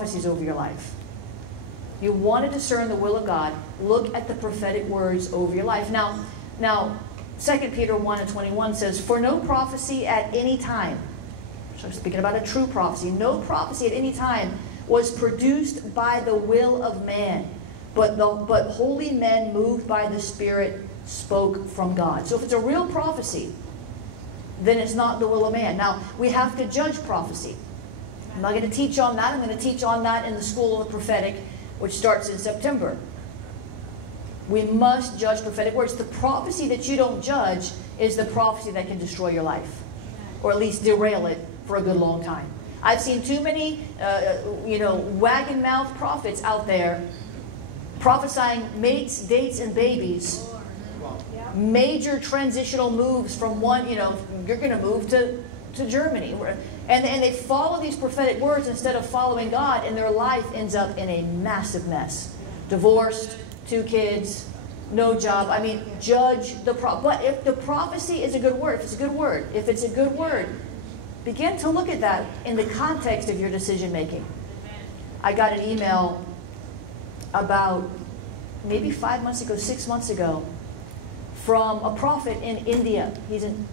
prophecies over your life. You want to discern the will of God, look at the prophetic words over your life. Now 2 Peter 1:21 says, "For no prophecy at any time," so speaking about a true prophecy, "no prophecy at any time was produced by the will of man, but holy men moved by the Spirit spoke from God." So if it's a real prophecy, then it's not the will of man. Now, we have to judge prophecy. I'm not going to teach on that. I'm going to teach on that in the School of the Prophetic, which starts in September. We must judge prophetic words. The prophecy that you don't judge is the prophecy that can destroy your life, or at least derail it for a good long time. I've seen too many, wagon-mouthed prophets out there prophesying mates, dates, and babies. Major transitional moves from one, you're going to move to Germany. And they follow these prophetic words instead of following God, and their life ends up in a massive mess. Divorced, 2 kids, no job. I mean, judge the but if the prophecy is a good word, if it's a good word, begin to look at that in the context of your decision making. I got an email about maybe 5 months ago, 6 months ago, from a prophet in India. He's an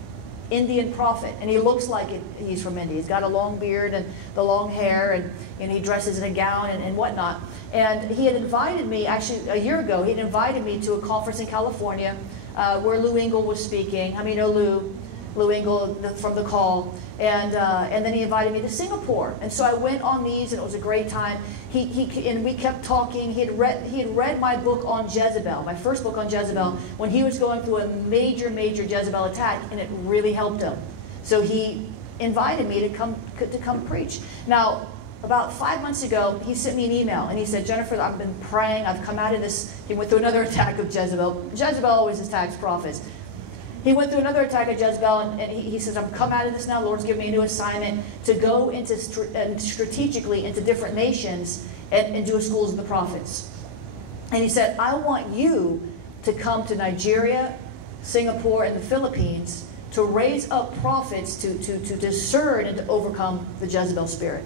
Indian prophet, and he looks like he's from India. He's got a long beard and the long hair, and he dresses in a gown and whatnot. And he had invited me, actually a year ago, he had invited me to a conference in California where Lou Engle was speaking. I mean, Lou Engle from The Call. And then he invited me to Singapore. And so I went on these, and it was a great time. And we kept talking. He had read my book on Jezebel, my first book on Jezebel, when he was going through a major Jezebel attack, and it really helped him. So he invited me to come preach. Now, about 5 months ago, he sent me an email, and he said, "Jennifer, I've been praying. I've come out of this." He went through another attack of Jezebel. Jezebel always attacks prophets. He went through another attack of Jezebel, and he says, "I've come out of this now. The Lord's given me a new assignment to go into strategically into different nations and do schools of the prophets." And he said, "I want you to come to Nigeria, Singapore, and the Philippines to raise up prophets to discern and to overcome the Jezebel spirit."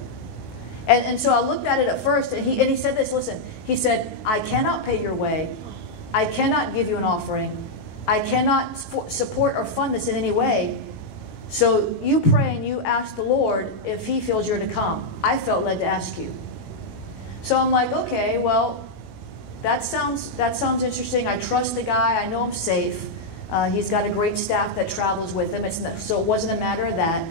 And so I looked at it at first, and he said this, listen, he said, "I cannot pay your way. I cannot give you an offering. I cannot support or fund this in any way. So you pray and you ask the Lord if He feels you're to come. I felt led to ask you." So I'm like, okay, well, that sounds interesting. I trust the guy. I know I'm safe. He's got a great staff that travels with him. So it wasn't a matter of that.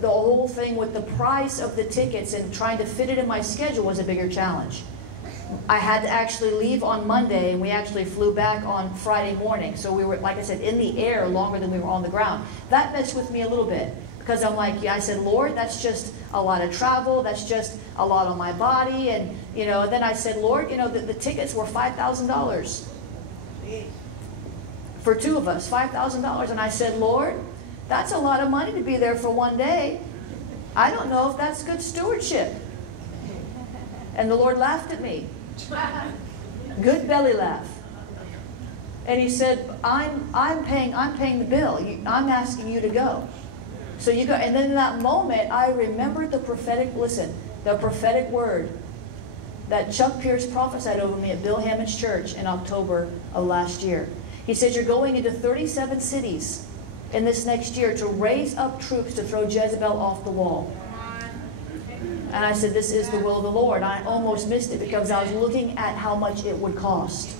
The whole thing with the price of the tickets and trying to fit it in my schedule was a bigger challenge. I had to actually leave on Monday, and we actually flew back on Friday morning. So we were, like I said, in the air longer than we were on the ground. That messed with me a little bit, because I'm like, I said, "Lord, that's just a lot of travel. That's just a lot on my body." And, then I said, "Lord, the tickets were $5,000 for 2 of us, $5,000. And I said, "Lord, that's a lot of money to be there for one day. I don't know if that's good stewardship." And the Lord laughed at me. Good belly laugh. And He said, I'm paying the bill. I'm asking you to go. So you go. And then in that moment, I remembered the prophetic word that Chuck Pierce prophesied over me at Bill Hammond's church in October of last year. He said, "You're going into 37 cities in this next year to raise up troops to throw Jezebel off the wall." And I said, "This is the will of the Lord." I almost missed it because I was looking at how much it would cost.